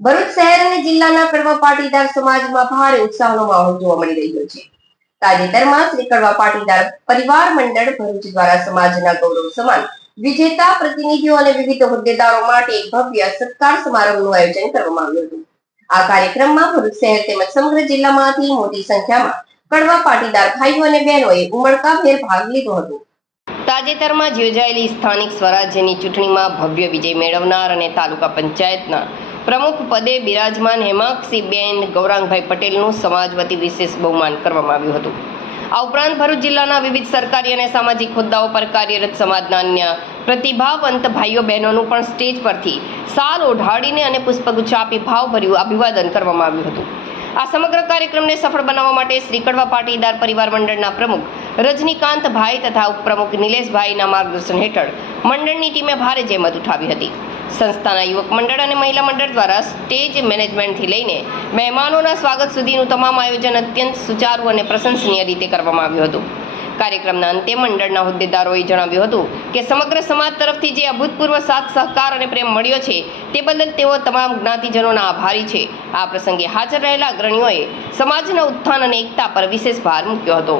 ભરૂચ શહેર અને જિલ્લાના કડવા પાટીદાર સમાજમાં ભારે ઉત્સાહનો માહોલ જોવા મળી રહ્યો છે. તાજેતરમાં શ્રી કડવા પાટીદાર પરિવાર મંડળ ભરૂચ દ્વારા સમાજના ગૌરવ સમાન વિજેતા પ્રતિનિધિઓ અને વિવિધ હોદ્દેદારો માટે એક ભવ્ય સત્કાર સમારંભનું આયોજન કરવામાં આવ્યું હતું. આ કાર્યક્રમમાં ભરૂચ શહેર તેમજ સમગ્ર જિલ્લામાંથી મોટી સંખ્યામાં કડવા પાટીદાર ભાઈઓ અને બહેનોએ ઉમળકાભેર ભાગ લીધો હતો. તાજેતરમાં યોજાયેલી સ્થાનિક સ્વરાજ્યની ચૂંટણીમાં ભવ્ય વિજય મેળવનાર અને તાલુકા પંચાયતના પ્રમુખ પદે બિરાજમાન હેમાંક્ષીબેન ગૌરાંગભાઈ પટેલનું સમાજ વતી વિશેષ બહુમાન કરવામાં આવ્યું હતું. આ ઉપરાંત ભરૂચ જિલ્લાના વિવિધ સરકારી અને સામાજિક હોદ્દાઓ પર કાર્યરત સમાજના અન્ય પ્રતિભાવંત ભાઈઓ બહેનોનું પણ સ્ટેજ પરથી શાલ ઓઢાડીને અને પુષ્પગુચ્છ આપી ભાવભર્યું અભિવાદન કરવામાં આવ્યું હતું. આ સમગ્ર કાર્યક્રમને સફળ બનાવવા માટે શ્રી કડવા પાટીદાર પરિવાર મંડળના પ્રમુખ રજનીકાંતભાઈ તથા ઉપપ્રમુખ નિલેશભાઈના માર્ગદર્શન હેઠળ મંડળની ટીમે ભારે જહેમત ઉઠાવી હતી. સંસ્થાના યુવક મંડળ અને મહિલા મંડળ દ્વારા સ્ટેજ મેનેજમેન્ટથી લઈને મહેમાનોના સ્વાગત સુધીનું તમામ આયોજન અત્યંત સુચારુ અને પ્રશંસનીય રીતે કરવામાં આવ્યું હતું. કાર્યક્રમના અંતે મંડળના હોદ્દેદારોએ જણાવ્યું હતું કે સમગ્ર સમાજ તરફથી જે અભૂતપૂર્વ સાથ સહકાર અને પ્રેમ મળ્યો છે તે બદલ તેઓ તમામ જ્ઞાતિજનોના આભારી છે. આ પ્રસંગે હાજર રહેલા અગ્રણીઓએ સમાજના ઉત્થાન અને એકતા પર વિશેષ ભાર મૂક્યો હતો.